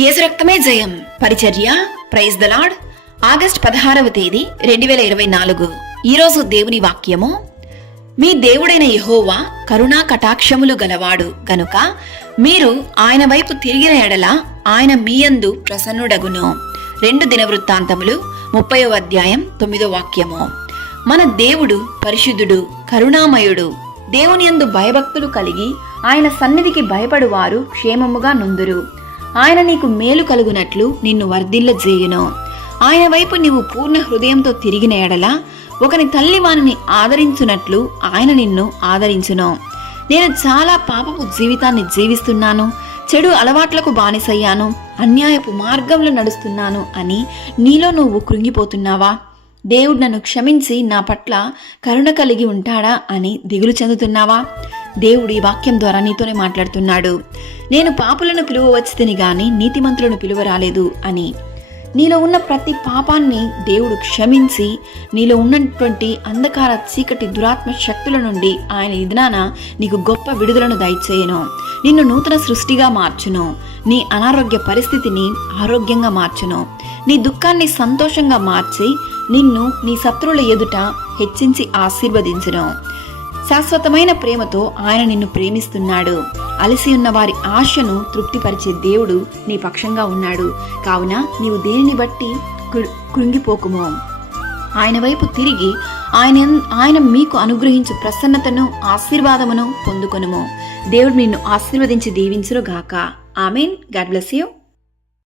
యేసు రక్తమే జయం పరిచర్య ప్రైజ్ ద లార్డ్. ఆగస్టు 16వ తేదీ 2024. ఈరోజు దేవుని వాక్యము, మీ దేవుడైన యెహోవా కరుణా కటాక్షములు గలవాడు గనుక మీరు ఆయన వైపు తిరిగిన ఎడల ఆయన మీయందు ప్రసన్నుడగును. 2 దినవృత్తాంతములు 30వ అధ్యాయం 9వ వాక్యము. మన దేవుడు పరిశుద్ధుడు, కరుణామయుడు. దేవుని యందు భయభక్తులు కలిగి ఆయన సన్నిధికి భయపడువారు క్షేమముగా నుందురు. ఆయన నీకు మేలు కలుగునట్లు నిన్ను వర్ధిల్లజేయును. ఆయన వైపు నీవు పూర్ణ హృదయంతో తిరిగిన ఎడల ఒకని తల్లి వానిని ఆదరించునట్లు ఆయన నిన్ను ఆదరించును. నేను చాలా పాపపు జీవితాన్ని జీవిస్తున్నాను, చెడు అలవాట్లకు బానిసయ్యాను, అన్యాయపు మార్గంలో నడుస్తున్నాను అని నీలో నువ్వు కృంగిపోతున్నావా? దేవుడు నన్ను క్షమించి నా పట్ల కరుణ కలిగి ఉంటాడా అని దిగులు చెందుతున్నావా? దేవుడు ఈ వాక్యం ద్వారా నీతోనే మాట్లాడుతున్నాడు. నేను పాపులను పిలువవచ్చితిని గాని నీతిమంతులను పిలువరాలేదు అని. నీలో ఉన్న ప్రతి పాపాన్ని దేవుడు క్షమించి నీలో ఉన్నటువంటి అంధకార చీకటి దురాత్మ శక్తుల నుండి ఆయన ఇదినాన నీకు గొప్ప విడుదలను దయచేయను. నిన్ను నూతన సృష్టిగా మార్చును. నీ అనారోగ్య పరిస్థితిని ఆరోగ్యంగా మార్చును. నీ దుఃఖాన్ని సంతోషంగా మార్చి నిన్ను నీ శత్రువుల ఎదుట హెచ్చించి ఆశీర్వదించును. శాశ్వతమైన ప్రేమతో ఆయన నిన్ను ప్రేమిస్తున్నాడు. అలసి ఉన్న వారి ఆశను తృప్తిపరిచే దేవుడు నీ పక్షంగా ఉన్నాడు. కావున నీవు దేనిని బట్టి కృంగిపోకుము. ఆయన వైపు తిరిగి ఆయన మీకు అనుగ్రహించు ప్రసన్నతను ఆశీర్వాదమును పొందుకొనుము. దేవుడు నిన్ను ఆశీర్వదించి దీవించును గాక. ఆమేన్. God bless you.